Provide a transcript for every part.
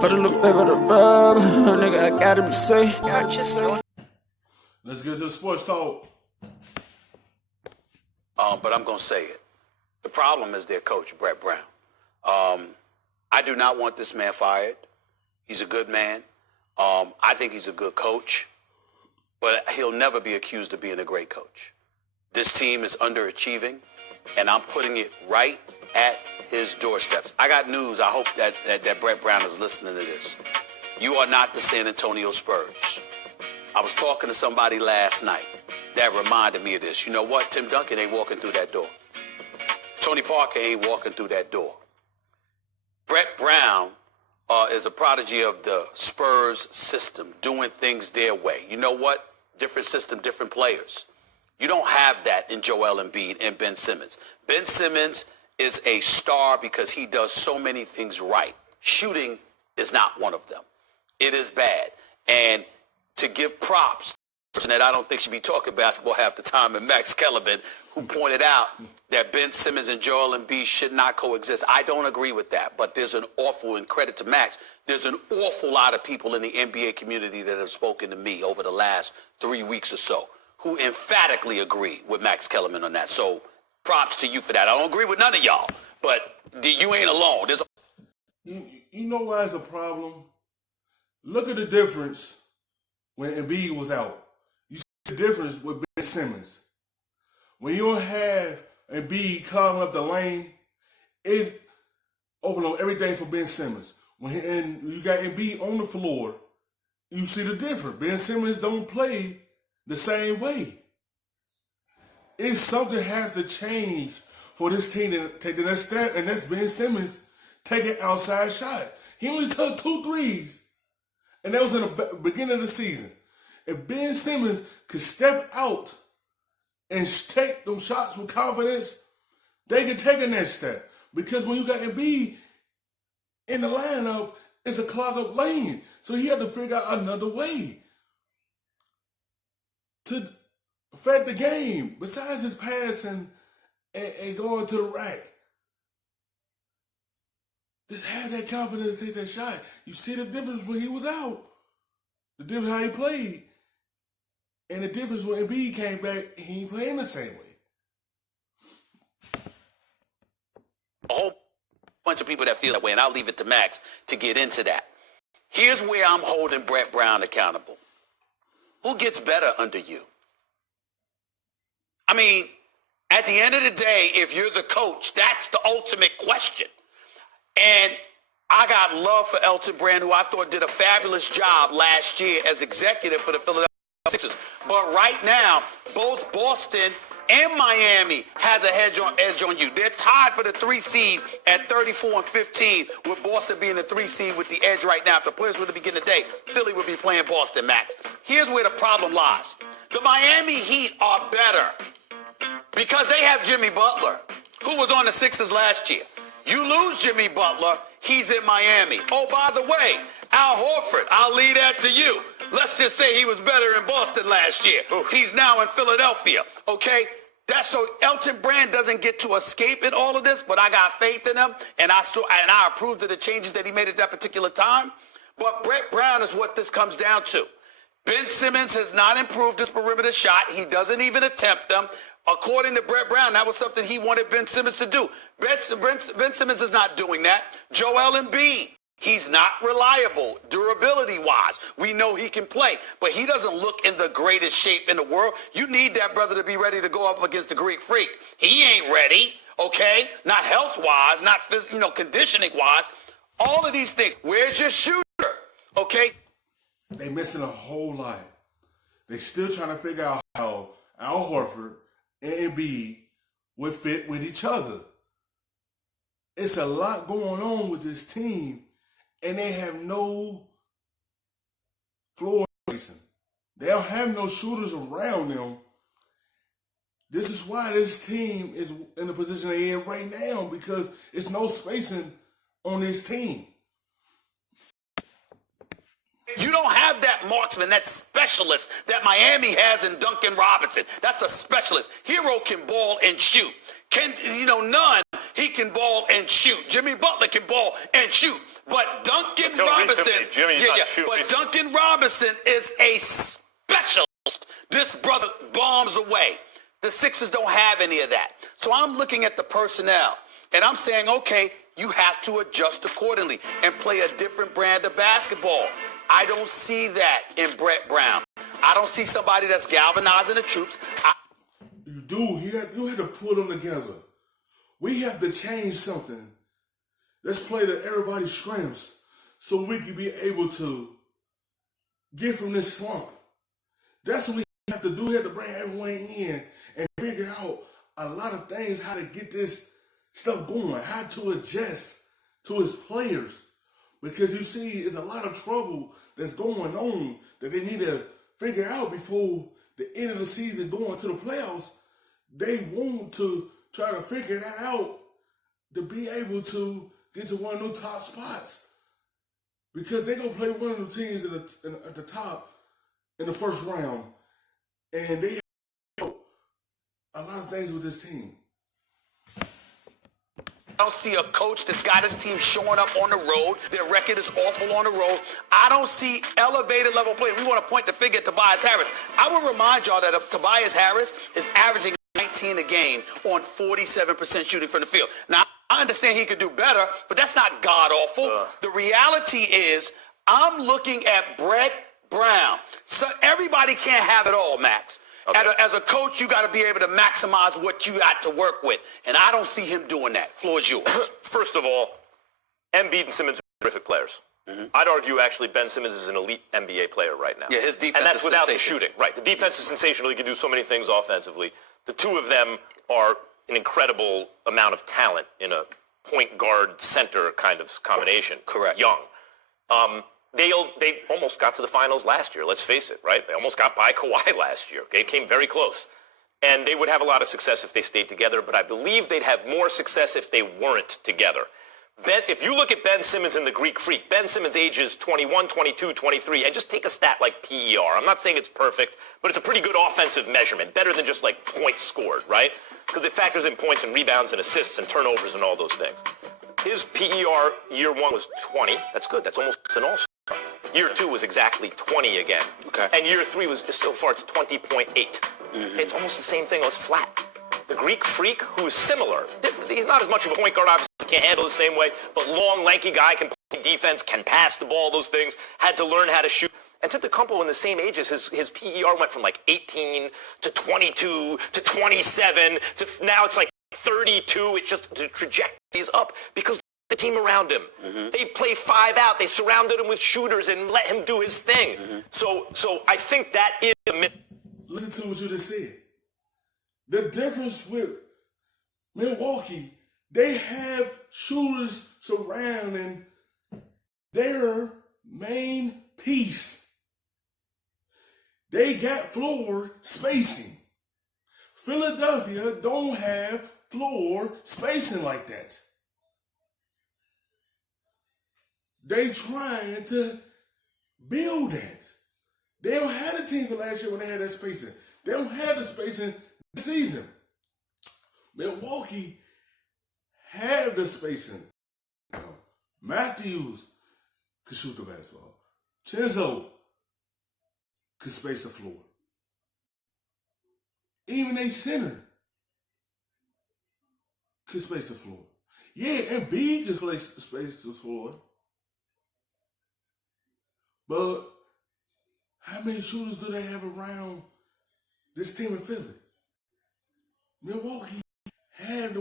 Put a little bit of the rub, nigga, I gotta be safe. Let's get to the sports talk. But I'm going to say it. The problem is their coach, Brett Brown. I do not want this man fired. He's a good man. I think he's a good coach. But he'll never be accused of being a great coach. This team is underachieving, and I'm putting it right at his doorsteps. I got news. I hope that Brett Brown is listening to this. You are not the San Antonio Spurs. I was talking to somebody last night that reminded me of this. You know what? Tim Duncan ain't walking through that door. Tony Parker ain't walking through that door. Brett Brown is a prodigy of the Spurs system, doing things their way. You know what? Different system, different players. You don't have that in Joel Embiid and Ben Simmons. Ben Simmons is a star because he does so many things right. Shooting is not one of them. It is bad. And to give props to that I don't think should be talking basketball half the time, and Max Kellerman, who pointed out that Ben Simmons and Joel Embiid should not coexist. I don't agree with that, but there's an awful, and credit to Max, there's an awful lot of people in the NBA community that have spoken to me over the last 3 weeks or so who emphatically agree with Max Kellerman on that. So props to you for that. I don't agree with none of y'all, but you ain't alone. You know why it's a problem? Look at the difference when Embiid was out. You see the difference with Ben Simmons. When you don't have Embiid clogging up the lane, it opened up everything for Ben Simmons. When you got Embiid on the floor, you see the difference. Ben Simmons don't play the same way. It's something has to change for this team to take the next step, and that's Ben Simmons taking outside shot. He only took 2 threes, and that was in the beginning of the season. If Ben Simmons could step out and take those shots with confidence, they can take a next step. Because when you got Embiid in the lineup, it's a clog up lane. So he had to figure out another way to affect the game besides his passing and going to the rack. Just have that confidence to take that shot. You see the difference when he was out. The difference how he played. And the difference when Embiid came back, he ain't playing the same way. A whole bunch of people that feel that way, and I'll leave it to Max to get into that. Here's where I'm holding Brett Brown accountable. Who gets better under you? I mean, at the end of the day, if you're the coach, that's the ultimate question. And I got love for Elton Brand, who I thought did a fabulous job last year as executive for the Philadelphia Sixers. But right now, both Boston and Miami has a edge on you. They're tied for the 3 seed at 34-15, with Boston being the 3 seed with the edge right now. If the players were to begin today, Philly would be playing Boston, Max. Here's where the problem lies. The Miami Heat are better because they have Jimmy Butler, who was on the Sixers last year. You lose Jimmy Butler, he's in Miami. Oh, by the way, Al Horford, I'll leave that to you. Let's just say he was better in Boston last year. Oof. He's now in Philadelphia, okay? That's so Elton Brand doesn't get to escape in all of this, but I got faith in him, and I approved of the changes that he made at that particular time. But Brett Brown is what this comes down to. Ben Simmons has not improved his perimeter shot. He doesn't even attempt them. According to Brett Brown, that was something he wanted Ben Simmons to do. Ben Simmons is not doing that. Joel Embiid, he's not reliable durability-wise. We know he can play, but he doesn't look in the greatest shape in the world. You need that brother to be ready to go up against the Greek Freak. He ain't ready, okay? Not health-wise, not conditioning-wise. All of these things. Where's your shooter, okay? They missing a whole lot. They still trying to figure out how Al Horford and Embiid would fit with each other. It's a lot going on with this team, and they have no floor spacing. They don't have no shooters around them. This is why this team is in the position they're in right now, because it's no spacing on this team. You don't have that marksman, that specialist that Miami has in Duncan Robinson. That's a specialist. Hero can ball and shoot. None, he can ball and shoot. Jimmy Butler can ball and shoot. But Duncan Until Robinson, recently, Jimmy, he's not shooting. but Duncan Robinson is a specialist. This brother bombs away. The Sixers don't have any of that. So I'm looking at the personnel, and I'm saying, okay, you have to adjust accordingly and play a different brand of basketball. I don't see that in Brett Brown. I don't see somebody that's galvanizing the troops. You do. You have to pull them together. We have to change something. Let's play to everybody's strengths so we can be able to get from this slump. That's what we have to do. We have to bring everyone in and figure out a lot of things, how to get this stuff going, how to adjust to his players. Because you see, it's a lot of trouble that's going on that they need to figure out before the end of the season going to the playoffs. They want to try to figure that out to be able to get to one of the top spots. Because they're going to play one of the teams at the top in the first round. And they have a lot of things with this team. I don't see a coach that's got his team showing up on the road. Their record is awful on the road. I don't see elevated level play. We want to point the finger at Tobias Harris. I will remind y'all that Tobias Harris is averaging 19 a game on 47% shooting from the field. Now, I understand he could do better, but that's not god-awful. The reality is I'm looking at Brett Brown. So everybody can't have it all, Max. Okay. As a coach, you got to be able to maximize what you got to work with. And I don't see him doing that. Floor is yours. First of all, Embiid and Simmons are terrific players. Mm-hmm. I'd argue, actually, Ben Simmons is an elite NBA player right now. Yeah, his defense and that's is without the shooting. Right, the defense is sensational. He can do so many things offensively. The two of them are an incredible amount of talent in a point guard center kind of combination. Correct. Young. They almost got to the finals last year, let's face it, right? They almost got by Kawhi last year. They came very close. And they would have a lot of success if they stayed together, but I believe they'd have more success if they weren't together. If you look at Ben Simmons and the Greek Freak, Ben Simmons ages 21, 22, 23, and just take a stat like PER. I'm not saying it's perfect, but it's a pretty good offensive measurement, better than just like points scored, right? Because it factors in points and rebounds and assists and turnovers and all those things. His PER year one was 20. That's good. That's almost an all-star. Year two was exactly 20 again. Okay. And year three was, so far, it's 20.8. Mm-hmm. It's almost the same thing. It's flat. The Greek Freak, who is similar, he's not as much of a point guard, obviously, can't handle the same way, but long, lanky guy, can play defense, can pass the ball, those things, had to learn how to shoot. And Antetokounmpo in the same ages, his PER went from like 18 to 22 to 27 to now it's like 32. It's just the trajectory is up because the team around him. Mm-hmm. They play 5 out. They surrounded him with shooters and let him do his thing. Mm-hmm. So I think that is a myth. Listen to what you just said. The difference with Milwaukee, they have shooters surrounding their main piece. They got floor spacing. Philadelphia don't have floor spacing like that. They trying to build that. They don't have the team for last year when they had that spacing. They don't have the spacing this season. Milwaukee had the spacing. Matthews could shoot the basketball. Chenzo could space the floor. Even a center could space the floor. Yeah, and B could space the floor. But how many shooters do they have around this team in Philly? Milwaukee had the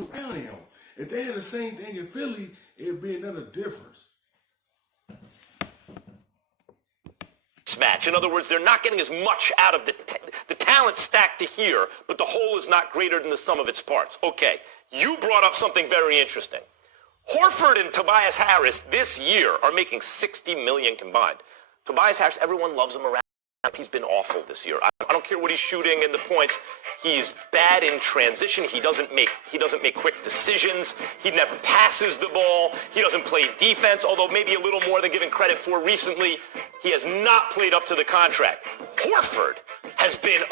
around him. If they had the same thing in Philly, it'd be another difference. Match. In other words, they're not getting as much out of the talent stacked to here, but the whole is not greater than the sum of its parts. Okay, you brought up something very interesting. Horford and Tobias Harris this year are making $60 million combined. Tobias Harris, everyone loves him around. He's been awful this year. I don't care what he's shooting in the points. He's bad in transition. He doesn't make quick decisions. He never passes the ball. He doesn't play defense, although maybe a little more than given credit for recently. He has not played up to the contract. Horford has been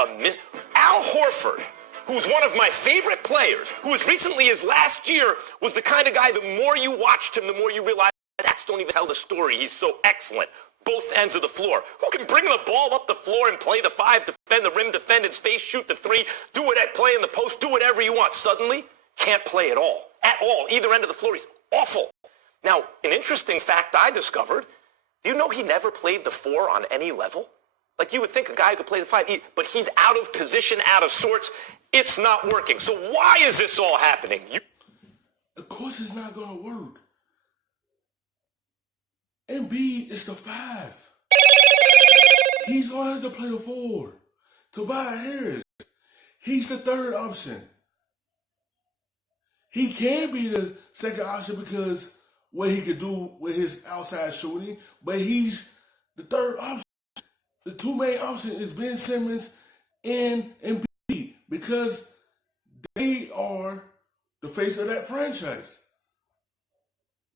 Al Horford, who's one of my favorite players, who as recently as last year was the kind of guy, the more you watched him, the more you realized that's don't even tell the story. He's so excellent. Both ends of the floor. Who can bring the ball up the floor and play the 5, defend the rim, defend in space, shoot the 3, do it at play in the post, do whatever you want. Suddenly, can't play at all. At all. Either end of the floor, he's awful. Now, an interesting fact I discovered, do you know he never played the 4 on any level? Like, you would think a guy who could play the 5, but he's out of position, out of sorts. It's not working. So why is this all happening? Of course it's not going to work. Embiid is the 5. He's going to have to play the 4. Tobias Harris, he's the 3rd option. He can be the 2nd option because what he could do with his outside shooting, but he's the 3rd option. The 2 main options is Ben Simmons and Embiid because they are the face of that franchise.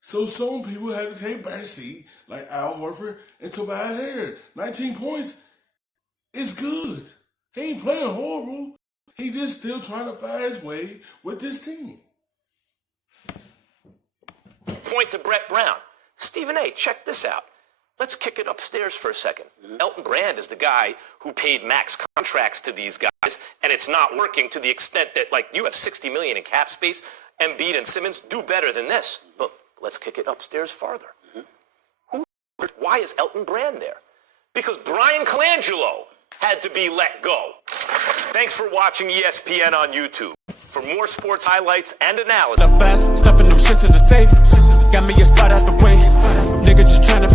So some people had to take back seat, like Al Horford and Tobias Harris. 19 points is good. He ain't playing horrible. He just still trying to find his way with this team. Point to Brett Brown. Stephen A., check this out. Let's kick it upstairs for a second. Elton Brand is the guy who paid max contracts to these guys, and it's not working to the extent that, like, you have $60 million in cap space. Embiid and Simmons do better than this. But let's kick it upstairs farther. Why is Elton Brand there? Because Brian Colangelo had to be let go. Thanks for watching ESPN on YouTube. For more sports highlights and analysis. Fast, stuffing them shits in the safe. Got me a spot out the way. Nigga just trying to